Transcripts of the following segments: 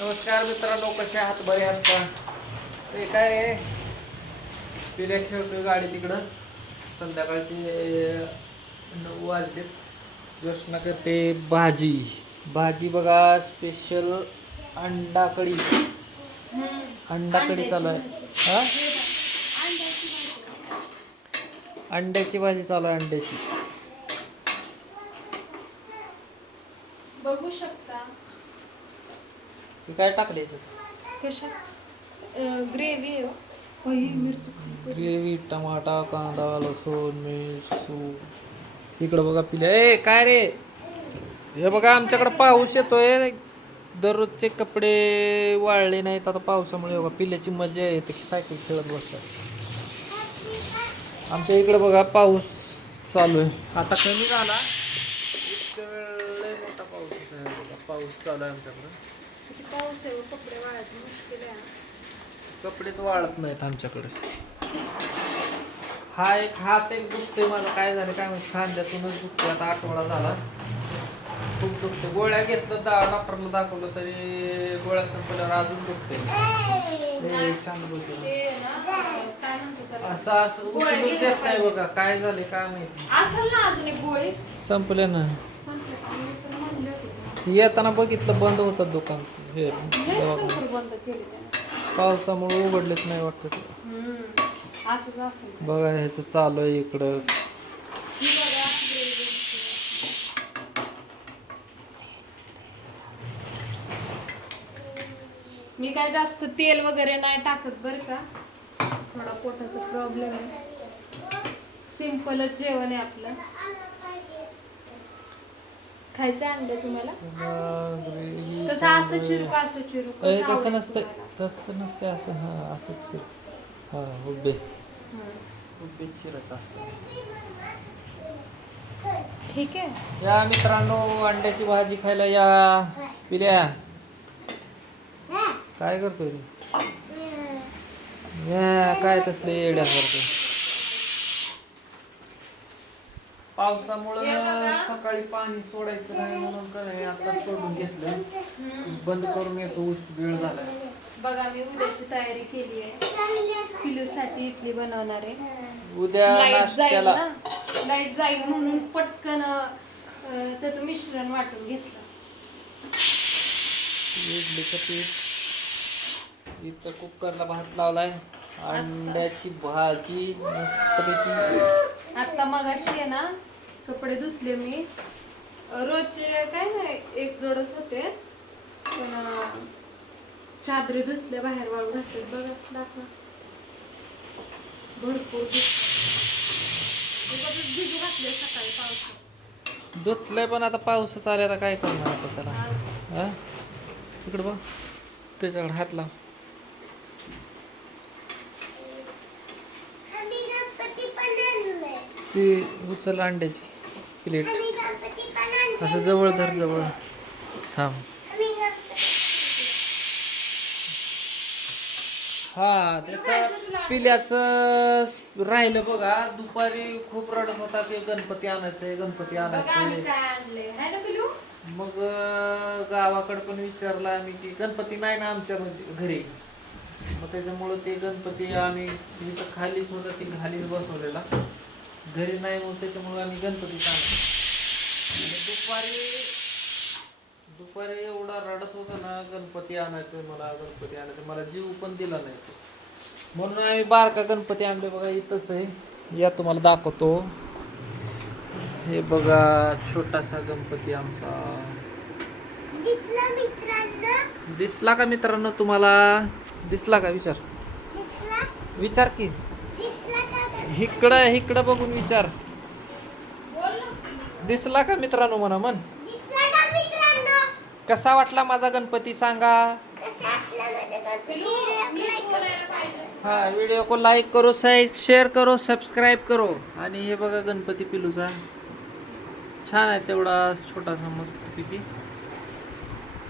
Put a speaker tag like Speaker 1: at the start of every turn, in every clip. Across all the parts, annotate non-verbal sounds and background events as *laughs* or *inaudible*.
Speaker 1: नमस्कार मित्रांनो कसे आहात? बरे आहात का? ते काय आहे? पिल्या खेळतोय गाडी तिकडं. संध्याकाळचे नऊ वाजले जोशना करते भाजी. भाजी बघा स्पेशल अंडा कढी अंडा कढी चालू आहे. हा? अंड्याची भाजी चालू आहे अंड्याची.
Speaker 2: बघू शकता.
Speaker 1: काय टाकले
Speaker 2: कशात? ग्रेव्ही आहे काही मिरची खाली
Speaker 1: ग्रेव्ही टमाटा कांदा लसूण मीठ सूप इकडं बघा पिल्या. ए काय रे? हे बघा आमच्याकडे पाऊस येतोय. दररोजचे कपडे वाळले नाहीत. आता पावसामुळे बघा पिल्याची मजा येते. सायकल खेळत बसतात. आमच्या इकडे बघा पाऊस चालू आहे. आता कमी झाला. इतकं लय मोठा पाऊस आहे. बघा पाऊस चालू आहे आमच्याकडे.
Speaker 2: पाऊस आहे कपडे वाळायचं मुश्किल आहे.
Speaker 1: कपडेच वाळत नाहीत आमच्याकडे. हा एक हात एक दुखतोय माझा काय झालं काय माहिती? खांद्यातूनच दुखतोय. आता आठवडा झाला. खूप दुखते गोळ्या घेतलं दा डॉक्टरला दाखवलं तरी गोळ्या संपल्यावर अजून दुखते असं असं उचलून देत नाही बघा. काय झाले काय माहिती.
Speaker 2: असेल ना अजून एक गोळी?
Speaker 1: संपले ना.
Speaker 2: संपलं
Speaker 1: येताना बघितलं बंद होतं दुकान हे दवाखाना.
Speaker 2: बंद केली
Speaker 1: पावसामुळे उघडलेच नाही वाटतं ते.
Speaker 2: असंच असेल
Speaker 1: बघा ह्याचं चालू आहे इकडं.
Speaker 2: मी काय जास्त तेल वगैरे नाही टाकत बरं का थोडा पोटाचा प्रॉब्लेम आहे सिम्पलच जेवण आहे आपलं खायचं अंडे तुम्हाला? तसं असं चिरू का असं चिरू?
Speaker 1: अरे
Speaker 2: कसं
Speaker 1: तसं
Speaker 2: आवडेल
Speaker 1: नसतंय.
Speaker 2: तुम्हाला?
Speaker 1: तसं नसते असं हा असंच चिर. हा उभे. उभे असतं.
Speaker 2: ठीक आहे.
Speaker 1: या मित्रांनो अंड्याची भाजी खायला या. पिल्या. काय करतोय? तू? या, काय तसले येड्यासारखं पावसामुळं. सकाळी पाणी सोडायचं नाही म्हणून काय आता सोडून घेतलं. बंद करून येतो उश वेळ झाला.
Speaker 2: बघा मी उद्याची तयारी केली आहे. पिलूसाठी इडली बनवणार आहे.
Speaker 1: उद्या
Speaker 2: लाइट जाईल
Speaker 1: नाश्त्याला.
Speaker 2: ना? लाइट जाईल म्हणून पटकन अं, त्याचं मिश्रण वाटून घेतलं.
Speaker 1: इडलीचं पीठ. इथं कुकरला भात लावलाय. अंड्याची भाजी मस्तपैकी.
Speaker 2: आता मगाशी आहे ना कपडे धुतले मी. रोजचे काय नाही एक जोडच होते. पण चादरी धुतले बाहेर वाळू घातले बघा दाखवा. भरपूर भिजू घातले सकाळी पावसात.
Speaker 1: धुतलंय पण आता पाऊसच आला आता काय करणार आता त्याला? हा. इकडं बघ. त्याच्याकडे हात लाव. ती उचल अंड्याची. प्लेट. असं जवळ धर जवळ. थांब. हा त्याचं पिल्याचं राहिलं बघा. दुपारी खूप रडत होता की गणपती आणायचंय गणपती आणायचंय
Speaker 2: पिलू?
Speaker 1: मग गावाकडे पण विचारलं आम्ही की गणपती नाही ना आमच्या घरी? मग त्याच्यामुळं ते गणपती आम्ही खालीच होता ती खालीच बसवलेला. घरी नाही मग त्याच्यामुळं आम्ही गणपती आणला आणि दुपारी दुपारी एवढा रडत होता ना गणपती आणायचं मला गणपती आणायचं मला जीव पण दिला नाही. म्हणून आम्ही बारका गणपती आणले बघा इथंच आहे. या तुम्हाला दाखवतो. हे बघा छोटासा गणपती आमचा.
Speaker 3: दिसला
Speaker 1: का मित्रांनो तुम्हाला? दिसला का विचार? विचार का. इकडं इकडं बघून विचार. दिसला का मित्रांनो म्हणा मन
Speaker 3: दिसला का मित्रांनो.
Speaker 1: कसा वाटला माझा गणपती सांगा? हा व्हिडिओ को लाईक करो शेअर करो सबस्क्राईब करो. आणि हे बघा गणपती पिलूचा. छान आहे तेवढा छोटासा मस्तपैकी.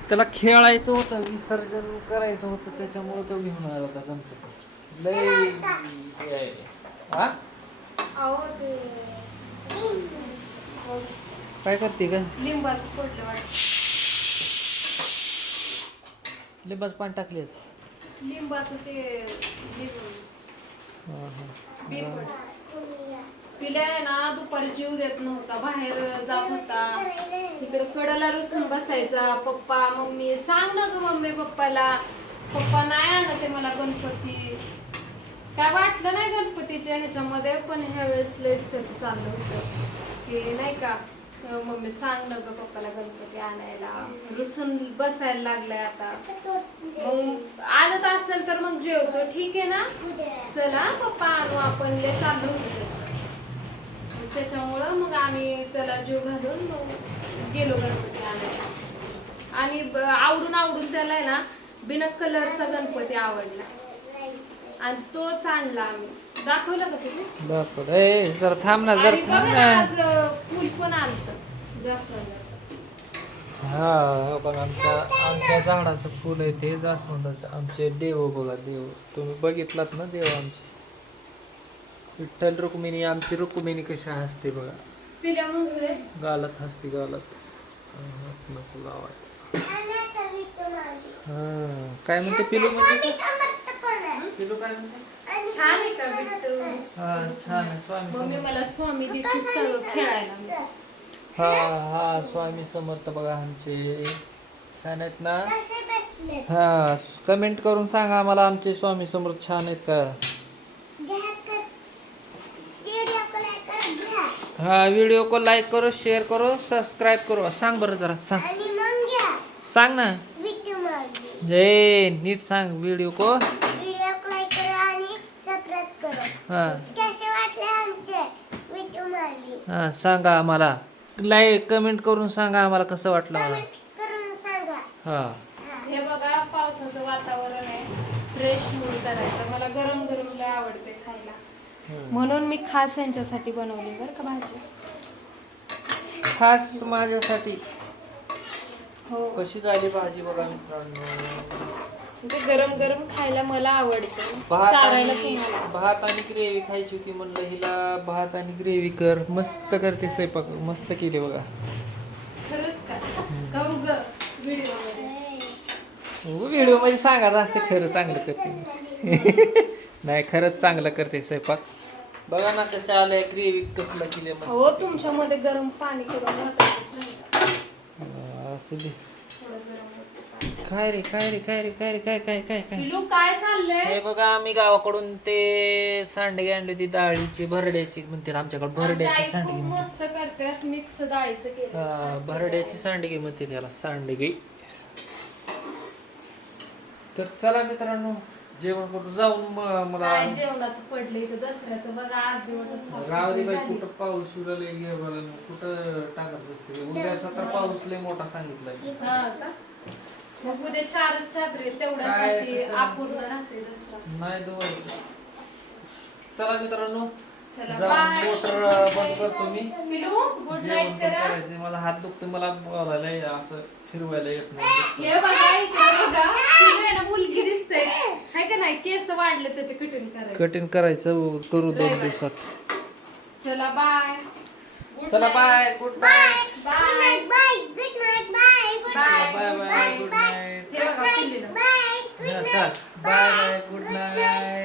Speaker 1: त्याला खेळायचं होतं विसर्जन करायचं होतं त्याच्यामुळे तो घेऊन आला होता गणपती. लय हे? काय करते का
Speaker 2: लिंबाचं
Speaker 1: पाणी टाकलेस
Speaker 2: लिंबाचं ते आहे ना दुपारी जीव देत नव्हता बाहेर जात होता. तिकडे कडेला रुसून बसायचा पप्पा मम्मी सांग ना ग मम्मी पप्पाला. पप्पा नाही आणत मला गणपती. काय वाटलं नाही गणपतीच्या ह्याच्यामध्ये पण ह्या वेळेस लयच त्याचं चाललं होतं. की नाही का मम्मी सांग ग पप्पाला गणपती आणायला. रुसून बसायला लागलाय आता. मग आणत असेल तर मग जेवतो. ठीक आहे ना? चला पप्पा आणू आपण. ले चाललो होतो मग त्याच्यामुळं मग आम्ही त्याला जीव घालून मग गेलो गणपती आणायला. आणि आवडून आवडून त्याला आहे ना बिना कलरचा गणपती आवडला. आणि तोच आणला आम्ही. दाखवला का तुम्ही
Speaker 1: ए जरा थांब ना
Speaker 2: आणि
Speaker 1: जरा
Speaker 2: बघा
Speaker 1: थांब
Speaker 2: ना,
Speaker 1: ना.
Speaker 2: आज अं, फुल पण आणतं जास्वंदाचं.
Speaker 1: हा हो बघा आमच्या आमच्या झाडाचं फुल आहे ते जास्वंदाचं. आमचे देव बघा देव. तुम्ही बघितलात ना देव आमचे? विठ्ठल रुक्मिणी आमची रुक्मिणी कशी हसते बघा.
Speaker 2: पिल्या म्हणजे
Speaker 1: गालात हसते गालात. नको लावाय हा काय म्हणते पिलू म्हणजे पिलू काय म्हणते
Speaker 2: छान आहे का बिट्टू
Speaker 1: हा छान आहे स्वामी
Speaker 2: मम्मी
Speaker 1: समर्थ.
Speaker 2: मला स्वामी देतीस का खेळायला.
Speaker 1: हा हा स्वामी समर्थ बघा आमचे. छान आहेत ना? हा कमेंट करून सांगा आम्हाला आमचे स्वामी समर्थ छान आहेत का? हा व्हिडिओ को लाईक करो शेअर करो सबस्क्राईब करो. सांग बरं जरा सांग.
Speaker 3: आणि मग घ्या.
Speaker 1: सांग ना. जय नीट सांग व्हिडिओ को. हा.
Speaker 3: कसे वाटले आमचे? विटू मारली
Speaker 1: हा सांगा आम्हाला. लाईक कमेंट करून सांगा आम्हाला कसं वाटलं. मला
Speaker 3: कमेंट करून सांगा.
Speaker 1: हा.
Speaker 3: हा.
Speaker 2: हे बघा पावसाचं वातावरण आहे. फ्रेश मूड करायचं. मला गरम गरम लय आवडते खायला. म्हणून मी खास यांच्यासाठी बनवली बरं का भाजी.
Speaker 1: खास माझ्यासाठी?
Speaker 2: हो.
Speaker 1: कशी झाली भाजी बघा मित्रांनो.
Speaker 2: ते गरम गरम खायला मला आवडतं.
Speaker 1: भात
Speaker 2: चारायला
Speaker 1: आणि
Speaker 2: तुम्हाला.
Speaker 1: भात आणि ग्रेव्ही खायची होती म्हणलं हिला भात आणि ग्रेव्ही कर. मस्त करते स्वयंपाक. मस्त केली बघा.
Speaker 2: खरंच का? का उग?
Speaker 1: व्हिडिओमध्ये व्हिडिओमध्ये सांगायचं असते खरं चांगलं करते *laughs* नाही खरंच चांगलं करते स्वयंपाक. बघा ना कसं आलंय ग्रेव्ही कसलं केली मस्त
Speaker 2: हो तुमच्यामध्ये गरम पाणी करून वाटायचंच नाही.
Speaker 1: असू दे.
Speaker 2: थोडं गरम होतं. पाणी.
Speaker 1: काय रे काय रे काय रे काय रे काय काय काय काय?
Speaker 2: पिलू काय चाललंय?
Speaker 1: हे बघा आम्ही गावाकडून ते सांडगे आणली होती डाळीची भरड्याची म्हणते आमच्याकडे
Speaker 2: आमची
Speaker 1: भरड्याची
Speaker 2: आई
Speaker 1: सांडगे म्हणते.
Speaker 2: मस्त करते मिक्स डाळीचं केलं.
Speaker 1: हा, भरड्याची सांडगे म्हणते त्याला सांडगे. तर चला मित्रांनो जेवण करून जाऊन म- मला
Speaker 2: काय जेवणाचं पडलं इथं? दसऱ्याचं बघा अर्धवट
Speaker 1: रावली बाई कुठं पाऊस उरले कुठं टाकत बसते? उद्याचा तर पाऊस लय मोठा सांगितलाय.
Speaker 2: हा का? मग उद्या चार चादरे तेवढ्यासाठी अपूर्ण राहते दसरा.
Speaker 1: नाही चला मित्रांनो मोटर बंद करतो मी
Speaker 2: गुड नाईट
Speaker 1: मला हात दुखतो मला बोलायला असं फिरवायला येत नाही.
Speaker 2: आहे मुलगी दिसते हाय का नाही? केस वाढले त्याचे कटिंग करायचं.
Speaker 1: कठीण करायचं करू दोन दिवसात.
Speaker 2: चला बाय
Speaker 1: चला bye good bye
Speaker 3: bye bye good night bye bye bye bye Bye.
Speaker 1: Good night. Good night.